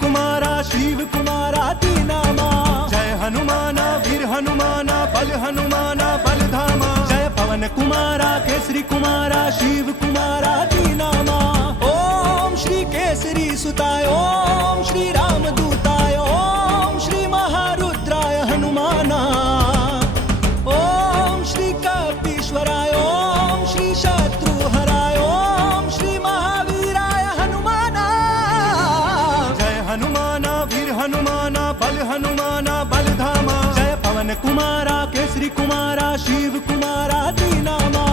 कुमारा शिव कुमारा दीनामा। जय हनुमाना वीर हनुमाना बल हनुमाना बलधामा। जय पवन कुमारा केसरी कुमारा शिव कुमारा दीनामा। ओम श्री केसरी सुताय ओम श्री रामदूताय ओम श्री महारुद्राय हनुमाना। ओम श्री कपीश्वराय ओम श्री शत्रुहराय ओम श्री महावीराय हनुमाना। जय हनुमाना वीर हनुमाना बल हनुमाना बलधामा। जय पवन कुमारा केसरी कुमारा शिव कुमारा दीनामा।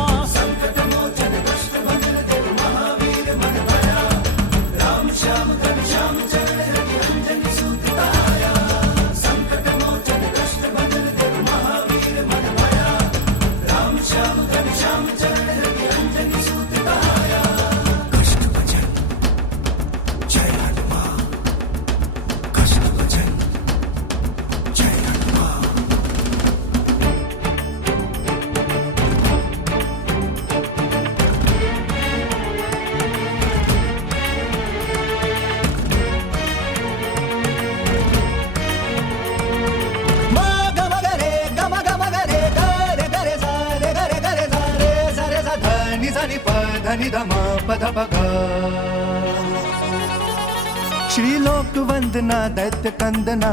श्री लोक वंदना दैत्य कंदना।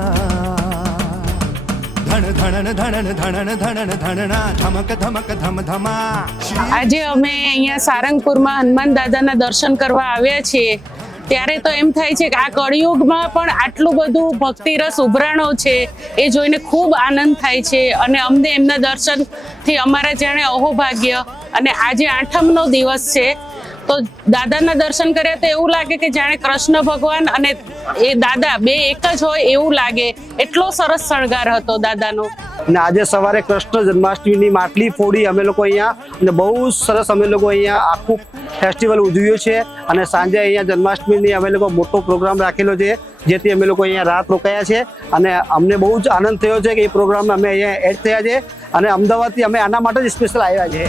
धन धनन धनन धनन धनन धनना धमक धमक धम धमा। આજે અમે અહીંયા સારંગપુરમાં હનુમાન દાદાના દર્શન કરવા આવ્યા છીએ ત્યારે તો એમ થાય છે કે આ કળિયુગમાં પણ આટલું બધું ભક્તિરસ ઉભરાણો છે એ જોઈને ખૂબ આનંદ થાય છે અને અમને એમના દર્શનથી અમારા જાણે અહોભાગ્ય અને આજે આઠમનો દિવસ છે તો દાદાના દર્શન કર્યા તો એવું લાગે કે જાણે કૃષ્ણ ભગવાન અને એ દાદા બે એક જ હોય એવું લાગે એટલો સરસ શણગાર હતો દાદાનો। અને આજે સવારે કૃષ્ણ જન્માષ્ટમીની માટલી ફોડી અમે લોકો અહીંયા અને બહુ સરસ અમે લોકો અહીંયા આખું ફેસ્ટિવલ ઉજવ્યું છે અને સાંજે અહીંયા જન્માષ્ટમીની અમે લોકો મોટો પ્રોગ્રામ રાખેલો છે જેથી અમે લોકો અહીંયા રાત રોકાયા છે અને અમને બહુ જ આનંદ થયો છે કે એ પ્રોગ્રામમાં અમે અહીંયા એડ થયા છે અને અમદાવાદથી અમે આના માટે જ સ્પેશિયલ આવ્યા છે।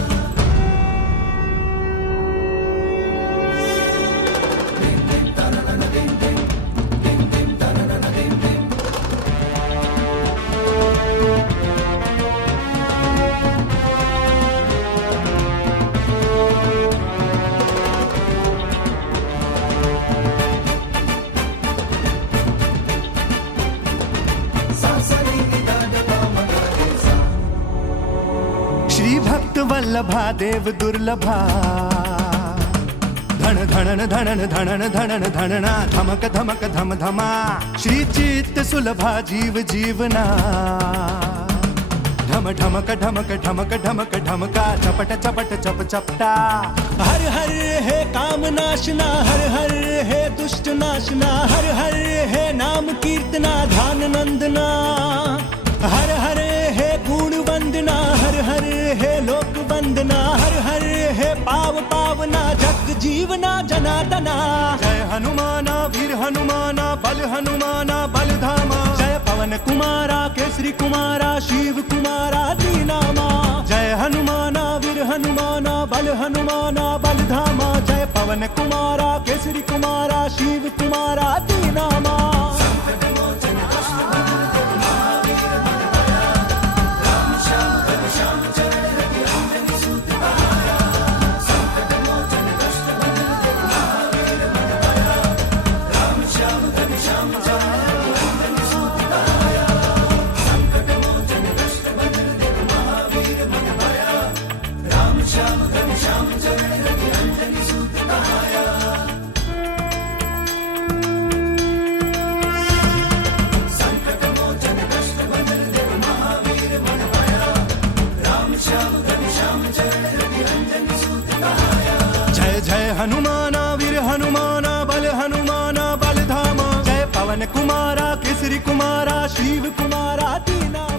श्री भक्त वल्लभा देव दुर्लभा। धन धनन धनन धनन धनन धनना धमक धमक धम धमा। श्री चित्त सुलभा जीव जीवना। ढम ढमक ढमक ढमक ढमक ढमका चपट चपट चप चपटा। हर हर है काम नाशना हर हर है दुष्ट नाशना हर हर है नाम कीर्तना ध्यान नंदना। हर हर है गुण वंदना हर हर है लोक वंदना हर हर है पाव पावना जग जीवना जनातना। जय हनुमाना वीर हनुमाना बल हनुमाना बलधामा। जय पवन कुमारा केसरी कुमारा शिव कुमारा दीनामा। जय हनुमाना वीर हनुमाना बल हनुमाना बलधामा। जय पवन कुमारा केसरी कुमारा शिव कुमारा दीनामा। जय जय हनुमाना वीर हनुमाना बल हनुमाना बलधामा। जय पवन कुमारा केसरी कुमारा शिव कुमारा दीना।